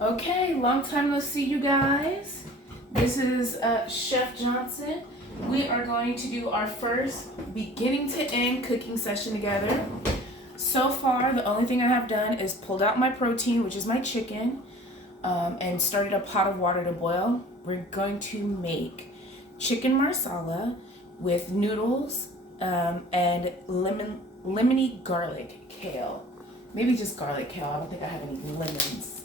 Okay, long time no see, you guys. This is Chef Johnson. We are going to do our first beginning to end cooking session together. So far, the only thing I have done is pulled out my protein, which is my chicken, and started a pot of water to boil. We're going to make chicken marsala with noodles and lemony garlic kale. Maybe just garlic kale. I don't think I have any lemons.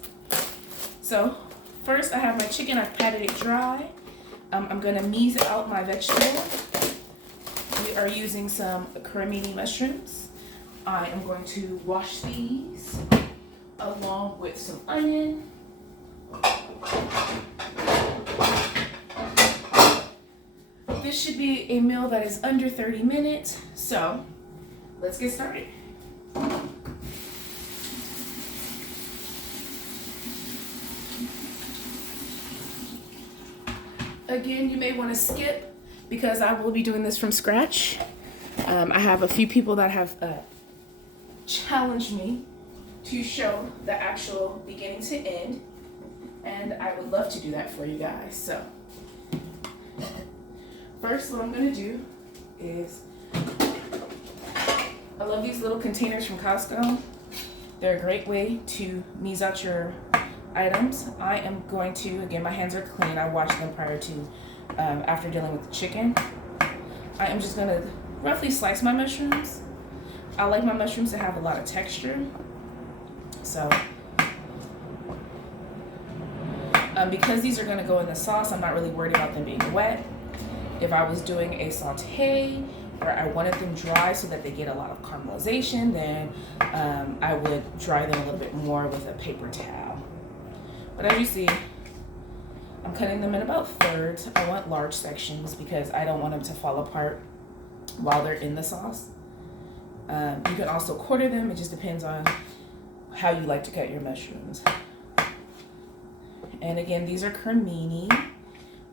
So first I have my chicken. I've patted it dry. I'm going to mise out my vegetable. We are using some cremini mushrooms. I am going to wash these along with some onion. This should be a meal that is under 30 minutes. So let's get started. Again, you may want to skip because I will be doing this from scratch. I have a few people that have challenged me to show the actual beginning to end, and I would love to do that for you guys. So first, what I'm going to do is, I love these little containers from Costco. They're a great way to mise out your items. I am going to, again, my hands are clean. I washed them prior to, after dealing with the chicken. I am just going to roughly slice my mushrooms. I like my mushrooms to have a lot of texture. So, because these are going to go in the sauce, I'm not really worried about them being wet. If I was doing a saute where I wanted them dry so that they get a lot of caramelization, then I would dry them a little bit more with a paper towel. But as you see, I'm cutting them in about thirds. I want large sections because I don't want them to fall apart while they're in the sauce. You can also quarter them. It just depends on how you like to cut your mushrooms. And again, these are cremini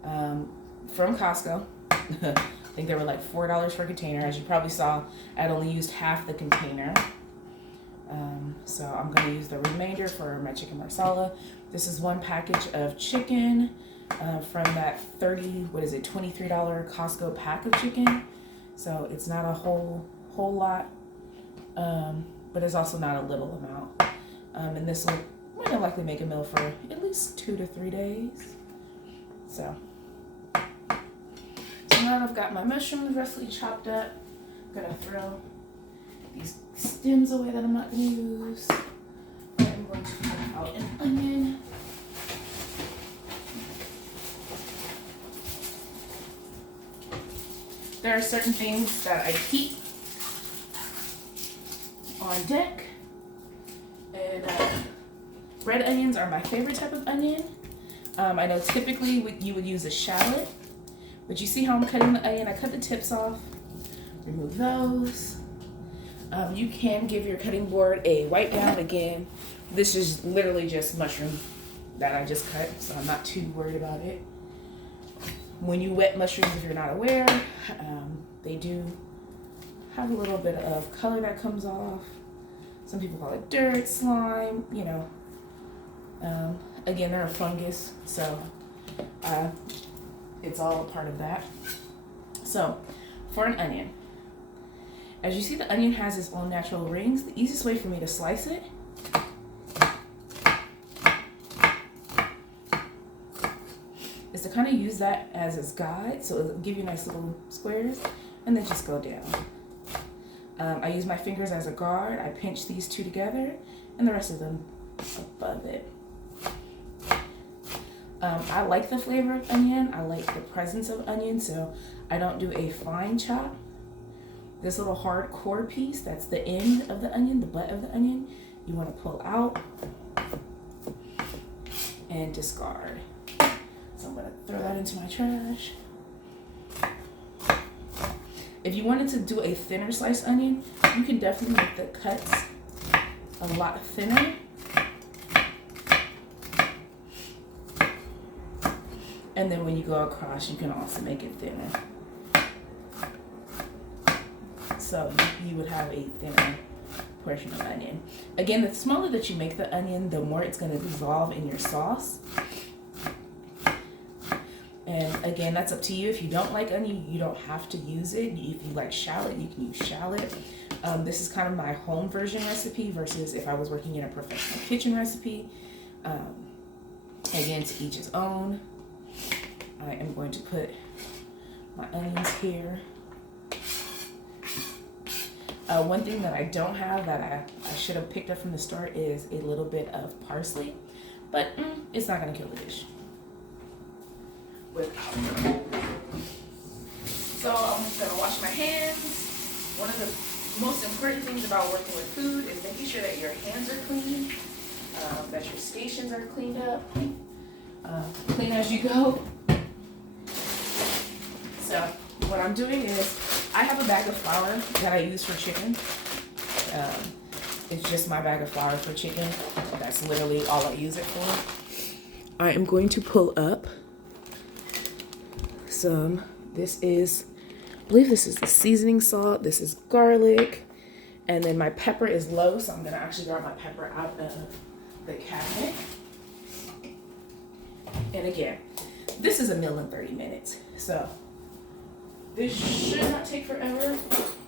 from Costco. I think they were like $4 for a container. As you probably saw, I'd only used half the container. So I'm going to use the remainder for my chicken marsala. This is one package of chicken from that $23 Costco pack of chicken. So it's not a whole lot, but it's also not a little amount. And this will more than likely make a meal for at least 2 to 3 days. So now that I've got my mushrooms roughly chopped up, I'm going to throw these stems away that I'm not going to use. I'm going to cut out an onion. There are certain things that I keep on deck, and red onions are my favorite type of onion. I know typically you would use a shallot, but you see how I'm cutting the onion? I cut the tips off, remove those. You can give your cutting board a wipe down. Again, this is literally just mushroom that I just cut, so I'm not too worried about it. When you wet mushrooms, if you're not aware, they do have a little bit of color that comes off. Some people call it dirt, slime, you know. Again, they're a fungus, so it's all a part of that. So, for an onion, as you see, the onion has its own natural rings. The easiest way for me to slice it is to kind of use that as its guide, so it'll give you nice little squares, and then just go down. I use my fingers as a guard. I pinch these two together, and the rest of them above it. I like the flavor of onion. I like the presence of onion, so I don't do a fine chop. This little hard core piece, that's the end of the onion, the butt of the onion, you want to pull out and discard. So I'm going to throw that into my trash. If you wanted to do a thinner sliced onion, you can definitely make the cuts a lot thinner. And then when you go across, you can also make it thinner. So you would have a thinner portion of onion. Again, the smaller that you make the onion, the more it's going to dissolve in your sauce. And again, that's up to you. If you don't like onion, you don't have to use it. If you like shallot, you can use shallot. This is kind of my home version recipe versus if I was working in a professional kitchen recipe. Again, to each his own. I am going to put my onions here. One thing that I don't have that I should have picked up from the start is a little bit of parsley, but it's not going to kill the dish. So I'm just gonna wash my hands. One of the most important things about working with food is making sure that your hands are clean, that your stations are cleaned up, clean as you go. So what I'm doing is I have a bag of flour that I use for chicken. It's just my bag of flour for chicken. That's literally all I use it for. I am going to pull up some, I believe this is the seasoning salt, this is garlic, and then my pepper is low, so I'm gonna actually grab my pepper out of the cabinet. And again, this is a meal in 30 minutes, so this should not take forever.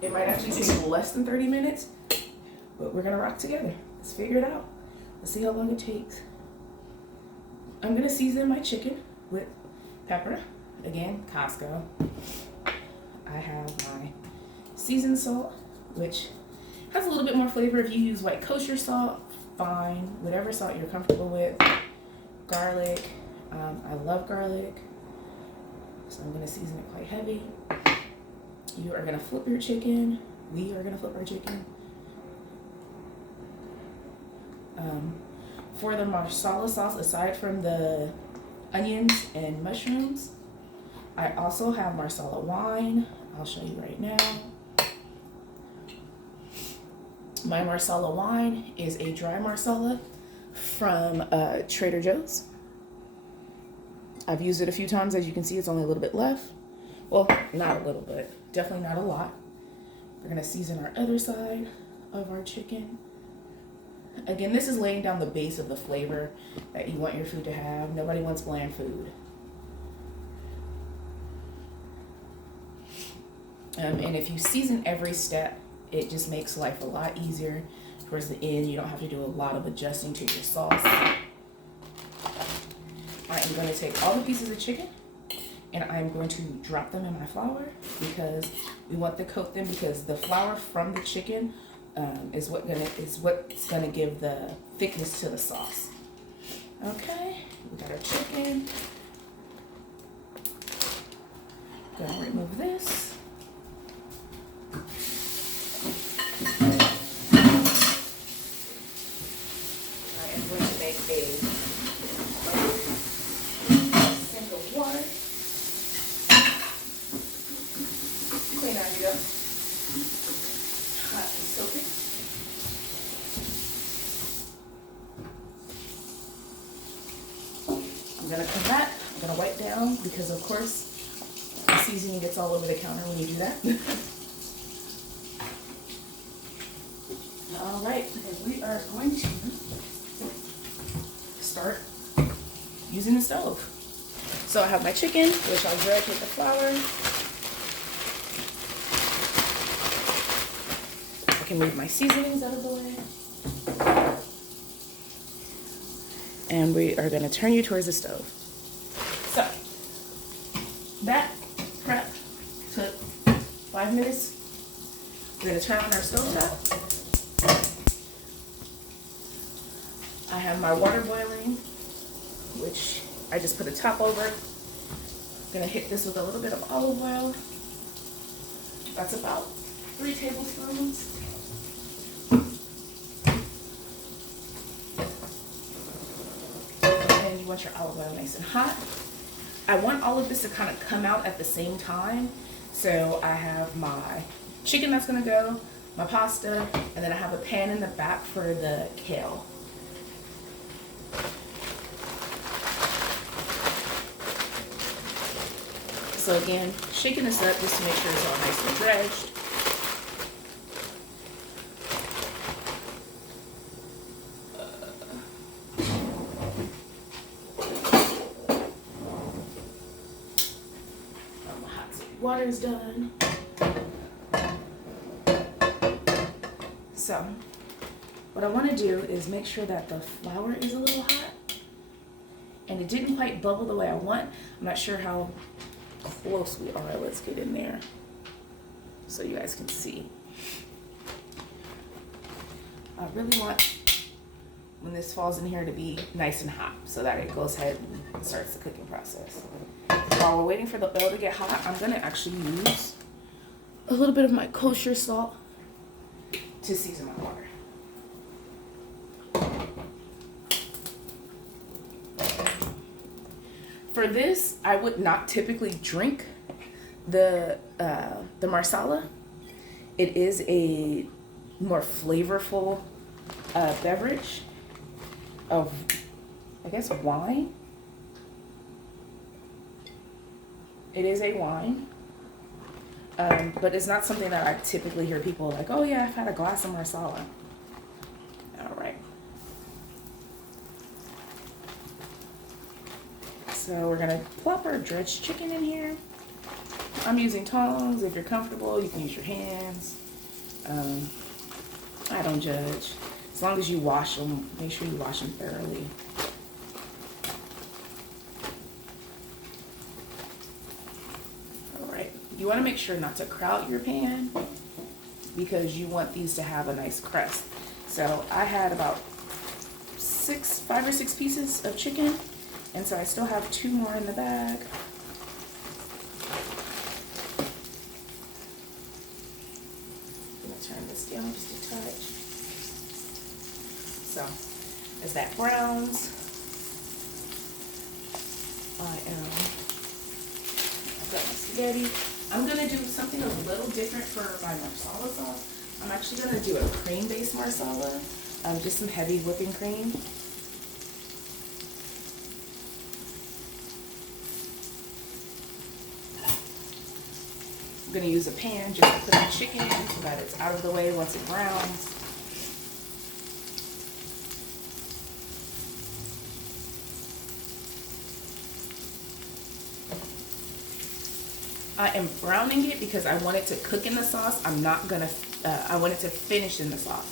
It might actually take less than 30 minutes, but we're gonna rock together. Let's figure it out. Let's see how long it takes. I'm gonna season my chicken with pepper. Again, Costco. I have my seasoned salt, which has a little bit more flavor. If you use white kosher salt, fine. Whatever salt you're comfortable with. Garlic. I love garlic, so I'm going to season it quite heavy. You are going to flip your chicken. We are going to flip our chicken. For the marsala sauce, aside from the onions and mushrooms, I also have marsala wine. I'll show you right now. My marsala wine is a dry marsala from Trader Joe's. I've used it a few times. As you can see, it's only a little bit left. Well, not a little bit. Definitely not a lot. We're going to season our other side of our chicken. Again, this is laying down the base of the flavor that you want your food to have. Nobody wants bland food. And if you season every step, it just makes life a lot easier. Towards the end, you don't have to do a lot of adjusting to your sauce. I am going to take all the pieces of chicken and I'm going to drop them in my flour because we want to coat them, because the flour from the chicken is what's gonna give the thickness to the sauce. Okay, we got our chicken. Gonna remove this. I am going to make a sink of water. Clean as you go. Hot and soapy. I'm gonna come back. I'm gonna wipe down because, of course, the seasoning gets all over the counter when you do that. All right, and we are going to start using the stove. So I have my chicken, which I'll dredge with the flour. I can move my seasonings out of the way. And we are going to turn you towards the stove. So that prep took 5 minutes. We're going to turn on our stove top. I have my water boiling, which I just put a top over. I'm going to hit this with a little bit of olive oil. That's about 3 tablespoons. And you want your olive oil nice and hot. I want all of this to kind of come out at the same time. So I have my chicken that's going to go, my pasta, and then I have a pan in the back for the kale. So again, shaking this up just to make sure it's all nice and dredged. Water's done. So, what I want to do is make sure that the flour is a little hot. And it didn't quite bubble the way I want. I'm not sure how close we are. Let's get in there so you guys can see. I really want, when this falls in here, to be nice and hot so that it goes ahead and starts the cooking process. While we're waiting for the oil to get hot, I'm gonna actually use a little bit of my kosher salt to season my water. For this, I would not typically drink the marsala. It is a more flavorful beverage of, I guess, wine. It is a wine, but it's not something that I typically hear people like, oh yeah, I've had a glass of marsala. All right. So we're gonna plop our dredged chicken in here. I'm using tongs. If you're comfortable, you can use your hands. I don't judge. As long as you wash them, make sure you wash them thoroughly. All right. You want to make sure not to crowd your pan because you want these to have a nice crust. So I had about 5 or 6 pieces of chicken, and so I still have 2 more in the bag. I'm gonna turn this down just a touch. So as that browns, I've got my spaghetti. I'm gonna do something a little different for my marsala sauce. I'm actually gonna do a cream-based marsala, just some heavy whipping cream. I'm gonna use a pan just to put the chicken in so that it's out of the way once it browns. I am browning it because I want it to cook in the sauce. I'm not gonna, I want it to finish in the sauce.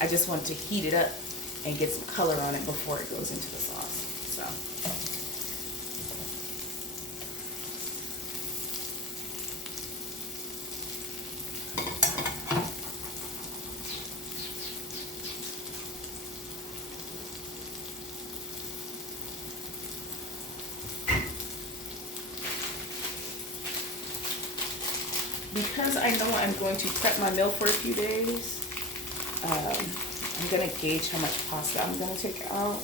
I just want to heat it up and get some color on it before it goes into the sauce. So. Because I know I'm going to prep my meal for a few days, I'm going to gauge how much pasta I'm going to take out.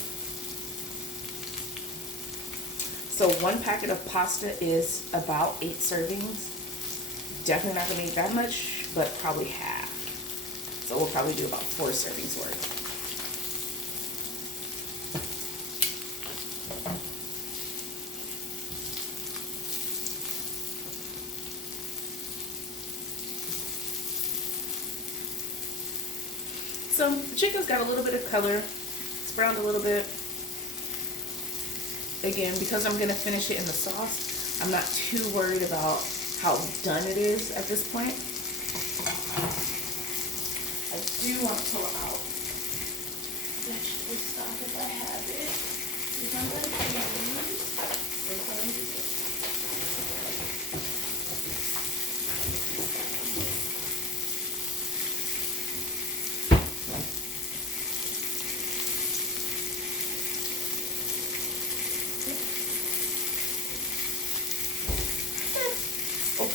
So 1 packet of pasta is about 8 servings. Definitely not going to eat that much, but probably half. So we'll probably do about 4 servings worth. So the chicken's got a little bit of color. It's browned a little bit. Again, because I'm going to finish it in the sauce, I'm not too worried about how done it is at this point. I do want to pull out vegetable stock if I have it. If I'm going to use it.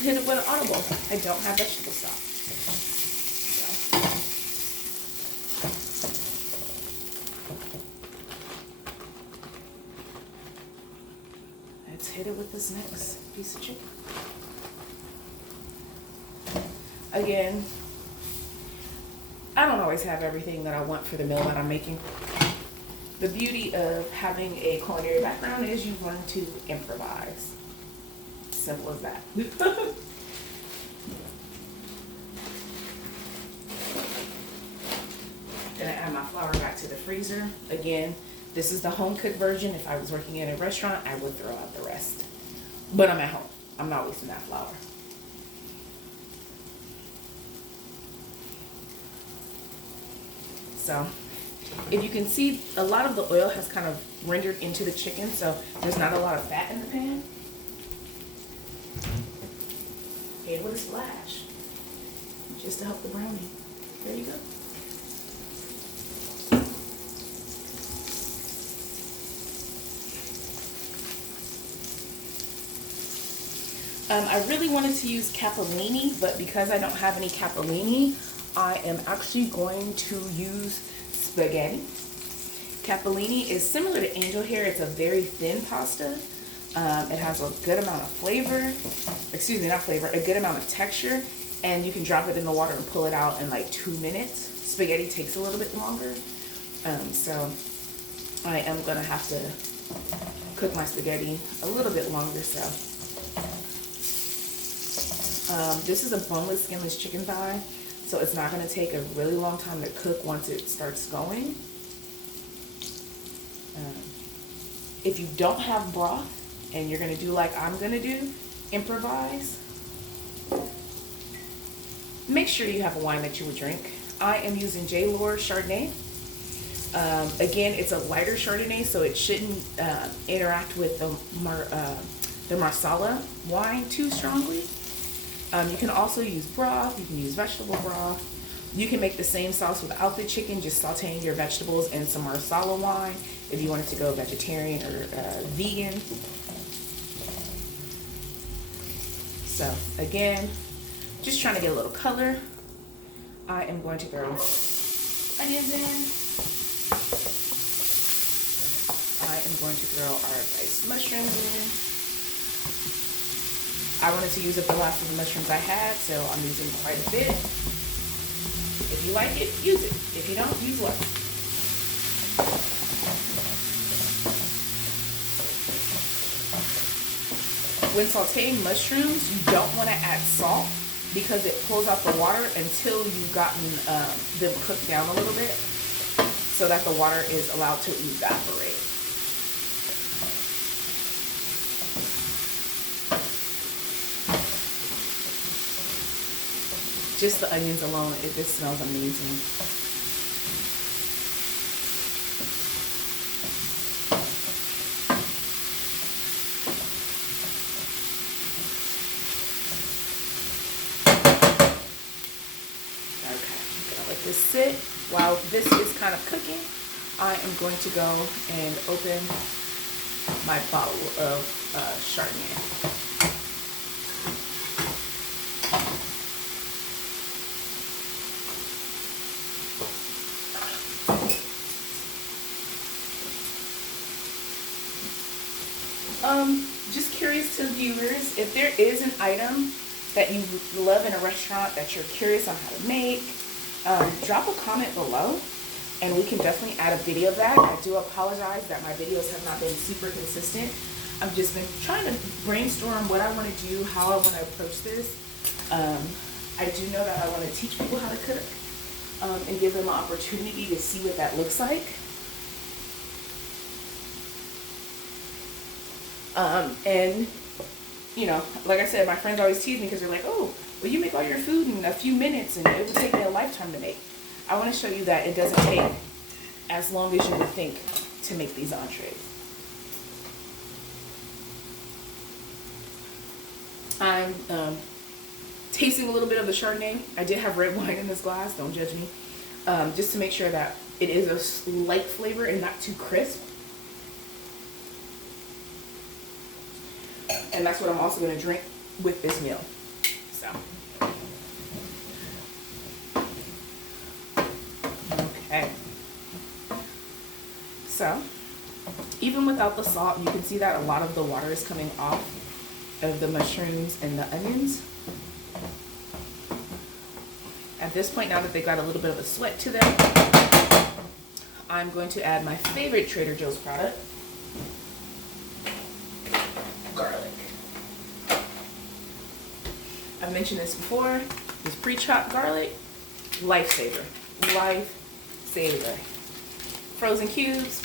Hit it with an audible. I don't have vegetable stock. So. Let's hit it with this next piece of chicken. Again, I don't always have everything that I want for the meal that I'm making. The beauty of having a culinary background is you learn to improvise. Simple as that. Gonna add my flour back to the freezer. Again, this is the home cooked version. If I was working in a restaurant, I would throw out the rest. But I'm at home. I'm not wasting that flour. So if you can see, a lot of the oil has kind of rendered into the chicken, so there's not a lot of fat in the pan. Okay, with a splash, just to help the brownie. There you go. I really wanted to use capellini, but because I don't have any capellini, I am actually going to use spaghetti. Capellini is similar to angel hair. It's a very thin pasta. It has a good amount of flavor, excuse me, not flavor, a good amount of texture, and you can drop it in the water and pull it out in like 2 minutes. Spaghetti takes a little bit longer, so I am gonna have to cook my spaghetti a little bit longer. So this is a boneless, skinless chicken thigh, so it's not gonna take a really long time to cook once it starts going. If you don't have broth and you're gonna do like I'm gonna do, improvise, make sure you have a wine that you would drink. I am using J. Lohr Chardonnay. Again, it's a lighter Chardonnay, so it shouldn't interact with the Marsala wine too strongly. You can also use broth. You can use vegetable broth. You can make the same sauce without the chicken, just sauteing your vegetables and some Marsala wine if you wanted to go vegetarian or vegan. So again, just trying to get a little color. I am going to throw onions in. I am going to throw our diced mushrooms in. I wanted to use up the last of the mushrooms I had, so I'm using quite a bit. If you like it, use it. If you don't, use less. When sauteing mushrooms, you don't want to add salt because it pulls out the water until you've gotten them cooked down a little bit so that the water is allowed to evaporate. Just the onions alone, this smells amazing. Okay, I'm gonna let this sit. While this is kind of cooking, I am going to go and open my bottle of Chardonnay. Just curious to viewers, if there is an item that you love in a restaurant that you're curious on how to make, drop a comment below and we can definitely add a video of that. I do apologize that my videos have not been super consistent. I've just been trying to brainstorm what I want to do, how I want to approach this. I do know that I want to teach people how to cook and give them an opportunity to see what that looks like. And you know, like I said, my friends always tease me because they're like, oh, well, you make all your food in a few minutes and it would take me a lifetime to make. I want to show you that it doesn't take as long as you would think to make these entrees. I'm tasting a little bit of the Chardonnay. I did have red wine in this glass, don't judge me. Just to make sure that it is a slight flavor and not too crisp. And that's what I'm also going to drink with this meal. So, okay. So, even without the salt, you can see that a lot of the water is coming off of the mushrooms and the onions. At this point, now that they got a little bit of a sweat to them, I'm going to add my favorite Trader Joe's product, garlic. I've mentioned this before, this pre-chopped garlic, lifesaver, lifesaver. Frozen cubes,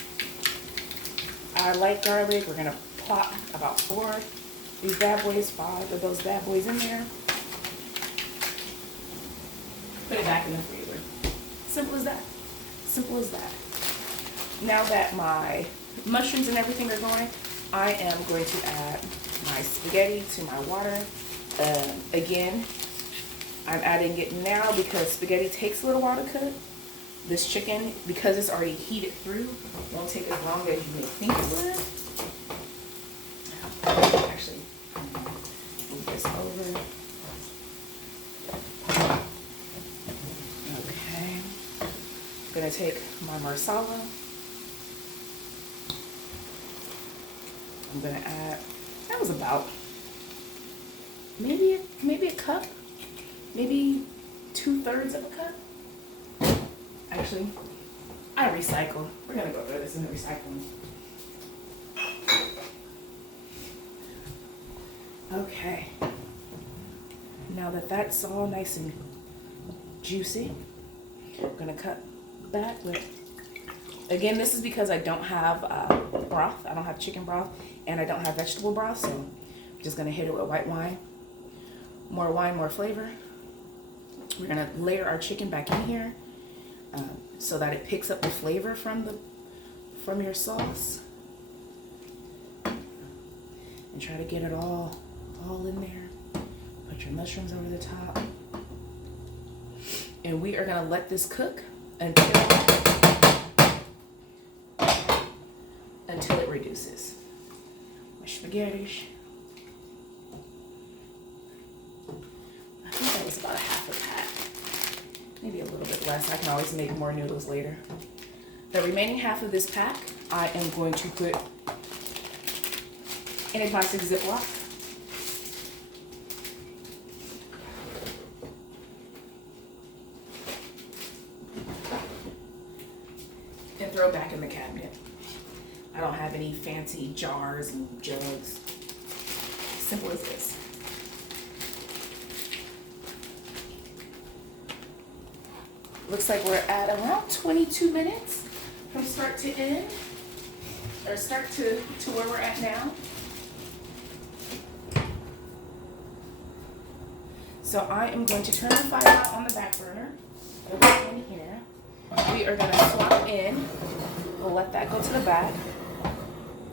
I like garlic. We're gonna plop about 4 of these bad boys, 5 of those bad boys in there. Put it back in the freezer. Simple as that. Simple as that. Now that my mushrooms and everything are going, I am going to add my spaghetti to my water. Again, I'm adding it now because spaghetti takes a little while to cook. This chicken, because it's already heated through, won't take as long as you may think it would. Actually, move this over. Okay. I'm gonna take my marsala. I'm gonna add, that was about maybe a cup, maybe 2/3 of a cup. Actually, I recycle. We're gonna go through this in the recycling. Okay. Now that that's all nice and juicy, I'm gonna cut back with, again, this is because I don't have broth. I don't have chicken broth and I don't have vegetable broth, so I'm just gonna hit it with white wine. More wine, more flavor. We're gonna layer our chicken back in here so that it picks up the flavor from your sauce. And try to get it all in there. Put your mushrooms over the top. And we are gonna let this cook until it reduces. My spaghetti. I think that was about a half a pack. Maybe a little bit less. I can always make more noodles later. The remaining half of this pack, I am going to put in a plastic Ziploc. And throw back in the cabinet. I don't have any fancy jars and jugs. Simple as this. Looks like we're at around 22 minutes from start to end, or start to where we're at now. So I am going to turn the fire out on the back burner. Over in here. We are going to swap in. We'll let that go to the back.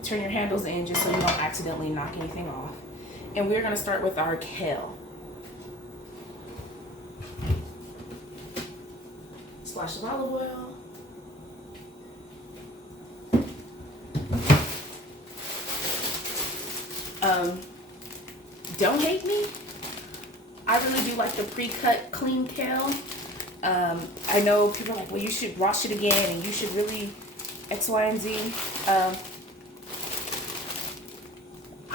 Turn your handles in just so you don't accidentally knock anything off. And we're going to start with our kale. Splash of olive oil. Don't hate me. I really do like the pre-cut clean kale. I know people are like, well, you should wash it again and you should really X, Y, and Z.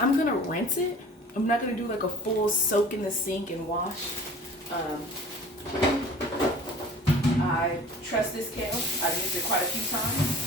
I'm gonna rinse it. I'm not gonna do like a full soak in the sink and wash. I trust this kale. I've used it quite a few times.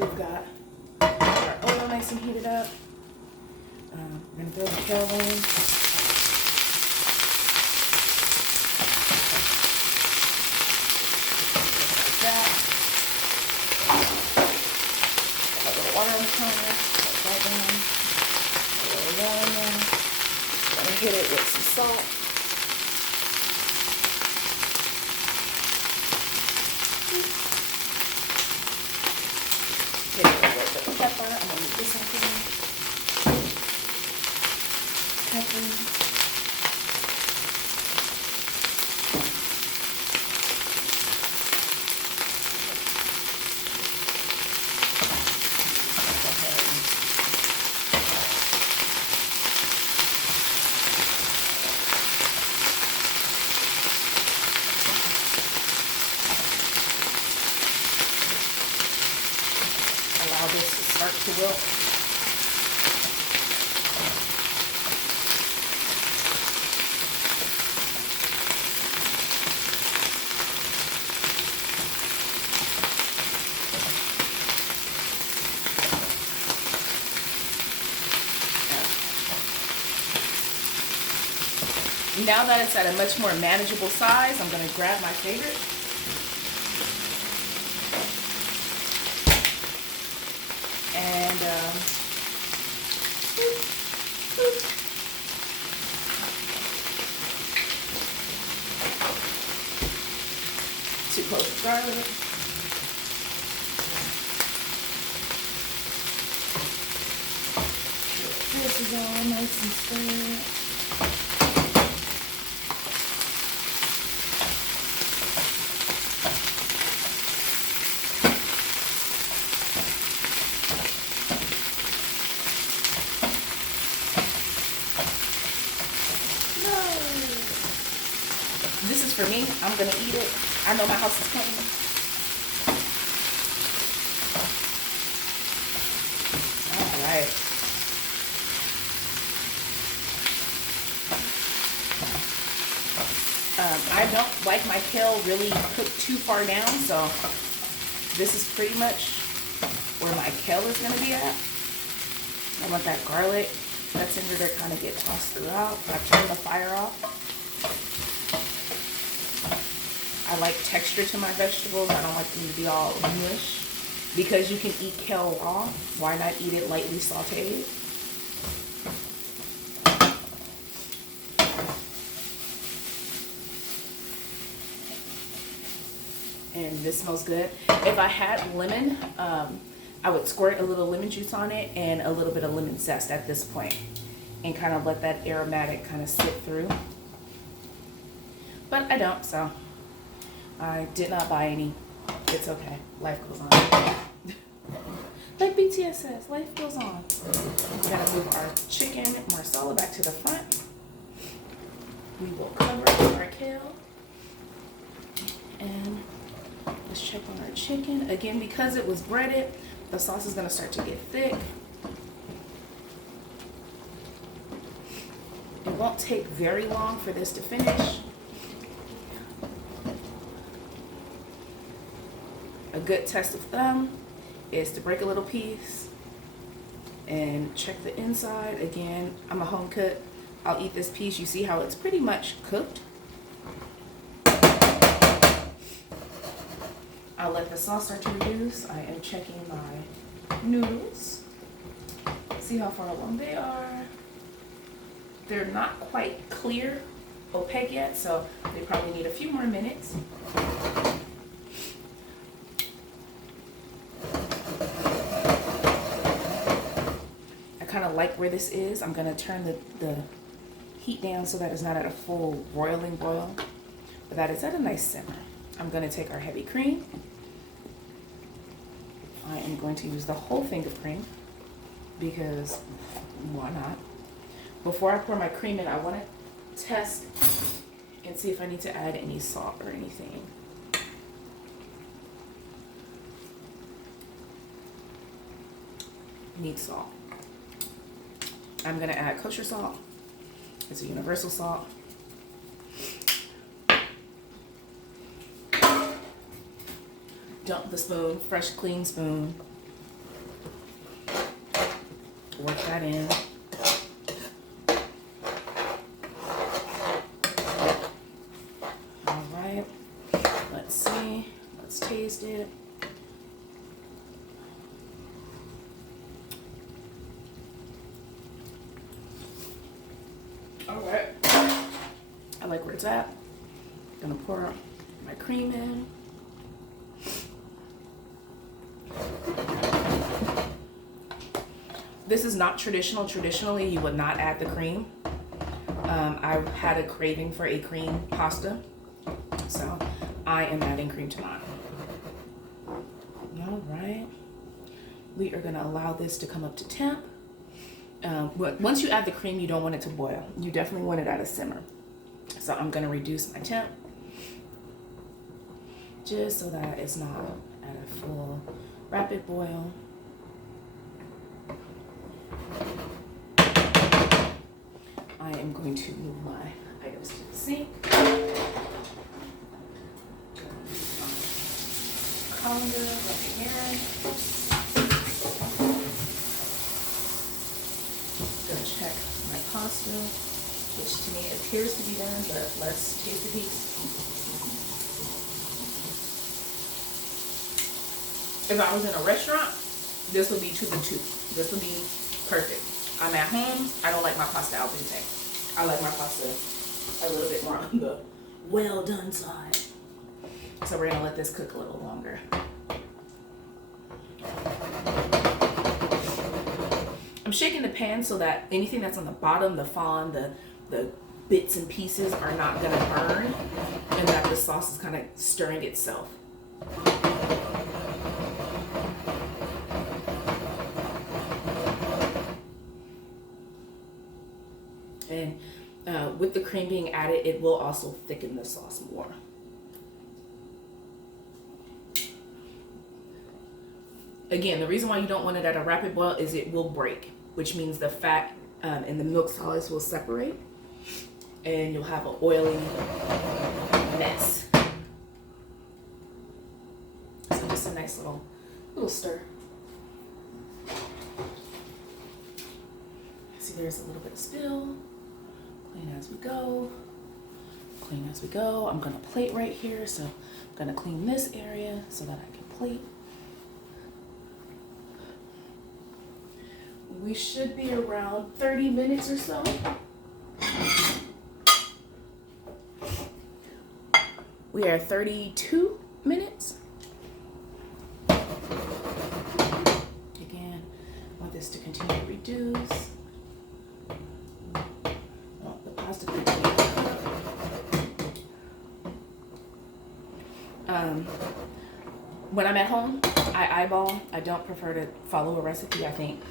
We've got our oil nice and heated up. We're going to throw the kale in. Just like that. Got a little water on the counter. Put that down. A little oil in there. Going to hit it with some salt. Pepper. I'm gonna move this up in. Pepper. Allow this to start to wilt. Now that it's at a much more manageable size, I'm going to grab my favorite. And too close to garlic. This is all nice and stirred. This is for me. I'm gonna eat it. I know my house is clean. All right. I don't like my kale really cooked too far down, so this is pretty much where my kale is gonna be at. I want that garlic that's in there to kind of get tossed throughout. I've turned the fire off. I like texture to my vegetables. I don't like them to be all mush. Because you can eat kale raw, why not eat it lightly sauteed? And this smells good. If I had lemon, I would squirt a little lemon juice on it and a little bit of lemon zest at this point, and kind of let that aromatic kind of slip through. But I don't, so I did not buy any. It's okay. Life goes on. Like BTS says, life goes on. We're gonna move our chicken marsala back to the front. We will cover our kale. And let's check on our chicken. Again, because it was breaded, the sauce is gonna start to get thick. It won't take very long for this to finish. A good test of thumb is to break a little piece and check the inside. Again, I'm a home cook. I'll eat this piece. You see how it's pretty much cooked. I'll let the sauce start to reduce. I am checking my noodles. See how far along they are. They're not quite clear, opaque yet, so they probably need a few more minutes. Kind of like where this is. I'm going to turn the heat down so that it's not at a full roiling boil, but that it's at a nice simmer. I'm going to take our heavy cream. I am going to use the whole thing of cream because why not? Before I pour my cream in, I want to test and see if I need to add any salt or anything. Need salt. I'm going to add kosher salt. It's a universal salt. Dump the spoon, fresh clean spoon. Work that in. All right. Let's see. Let's taste it. Alright, I like where it's at. Gonna pour my cream in. This is not traditional. Traditionally, you would not add the cream. I had a craving for a cream pasta, so I am adding cream to mine. Alright, we are gonna allow this to come up to temp. Once you add the cream, you don't want it to boil. You definitely want it at a simmer. So I'm going to reduce my temp just so that it's not at a full rapid boil. I am going to move my items to the sink. Colander right here. Check my pasta. which to me appears to be done, but let's taste the piece. If I was in a restaurant, this would be to the tooth. This would be perfect. I'm at home. I don't like my pasta al dente. I like my pasta a little bit more on the well done side. So we're gonna let this cook a little longer. I'm shaking the pan so that anything that's on the bottom, the fond, the bits and pieces are not gonna burn, and that the sauce is kind of stirring itself. And with the cream being added, it will also thicken the sauce more. Again, the reason why you don't want it at a rapid boil is it will break, which means the fat and the milk solids will separate, and you'll have an oily mess. So just a nice little stir. See, there's a little bit of spill. Clean as we go. Clean as we go. I'm gonna plate right here, so I'm gonna clean this area so that I can plate. We should be around 30 minutes or so. We are 32 minutes. Again, I want this to continue to reduce. The pasta to continue to cook. When I'm at home, I eyeball. I don't prefer to follow a recipe. I think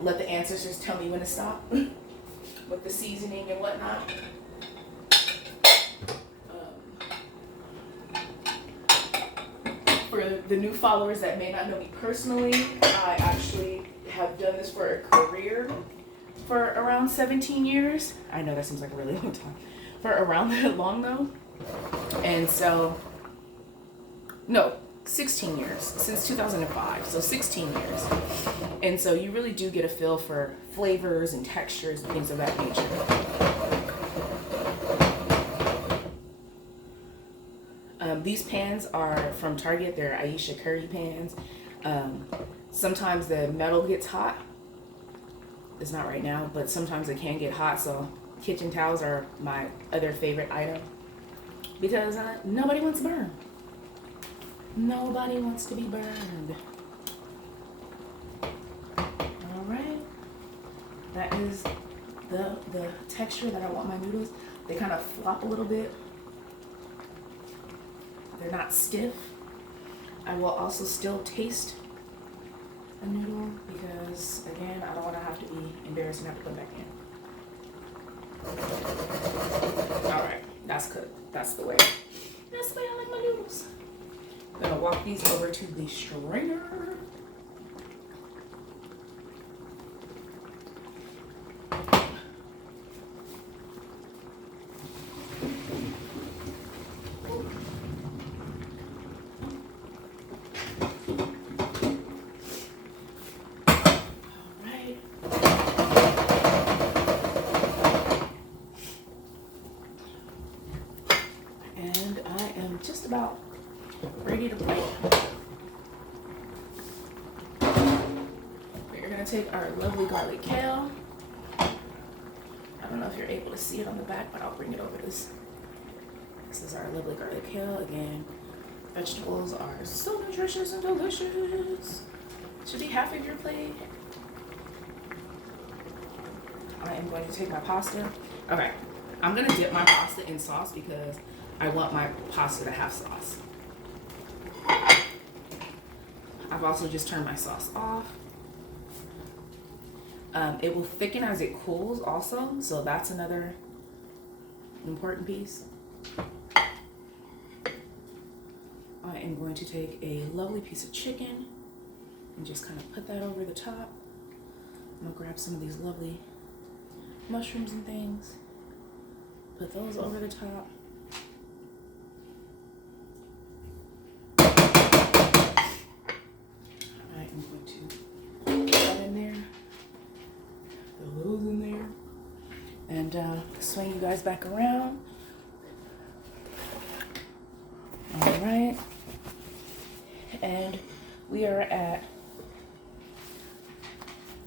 let the ancestors tell me when to stop with the seasoning and whatnot. For the new followers that may not know me personally, I actually have done this for a career for around 17 years. I know that seems like a really long time. For around that long though. And so, no, 16 years, since 2005, so 16 years. And so you really do get a feel for flavors and textures and things of that nature. These pans are from Target. They're Aisha curry pans. Sometimes the metal gets hot. It's not right now, but sometimes it can get hot. So kitchen towels are my other favorite item because nobody wants to burn. Nobody wants to be burned. All right. That is the texture that I want my noodles. They kind of flop a little bit. They're not stiff. I will also still taste a noodle because, again, I don't want to have to be embarrassed and have to put it back in. All right, that's cooked. That's the way. That's the way I like my noodles. I'm gonna walk these over to the strainer. Just about ready to plate. We're gonna take our lovely garlic kale. I don't know if you're able to see it on the back, but I'll bring it over this. This is our lovely garlic kale. Again, vegetables are so nutritious and delicious. Should be half of your plate. I am going to take my pasta. Okay, I'm gonna dip my pasta in sauce because I want my pasta to have sauce. I've also just turned my sauce off. It will thicken as it cools also, so that's another important piece. I am going to take a lovely piece of chicken and just kind of put that over the top. I'm gonna grab some of these lovely mushrooms and things, put those over the top. I'm going to put that in there, throw those in there, and swing you guys back around. All right. And we are at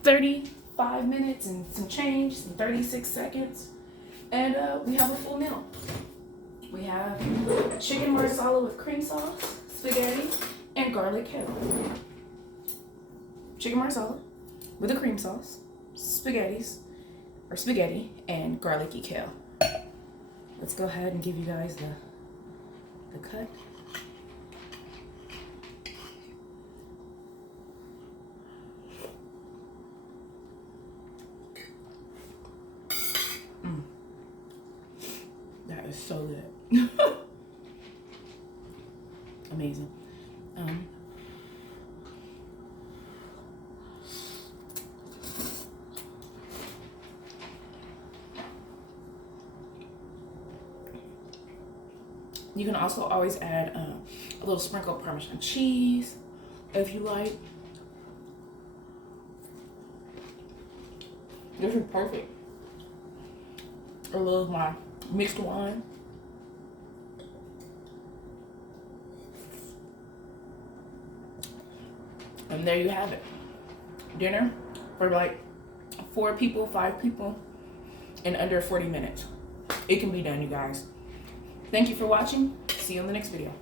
35 minutes and some change, some 36 seconds. And we have a full meal. We have chicken marsala with cream sauce, spaghetti, and garlic kale. Chicken marsala with a cream sauce, spaghetti, and garlicky kale. Let's go ahead and give you guys the cut. That is so good. Amazing. You can also always add a little sprinkle of Parmesan cheese if you like. This is perfect. A little of my mixed wine. And there you have it. Dinner for like 4 people, 5 people in under 40 minutes. It can be done, you guys. Thank you for watching. See you in the next video.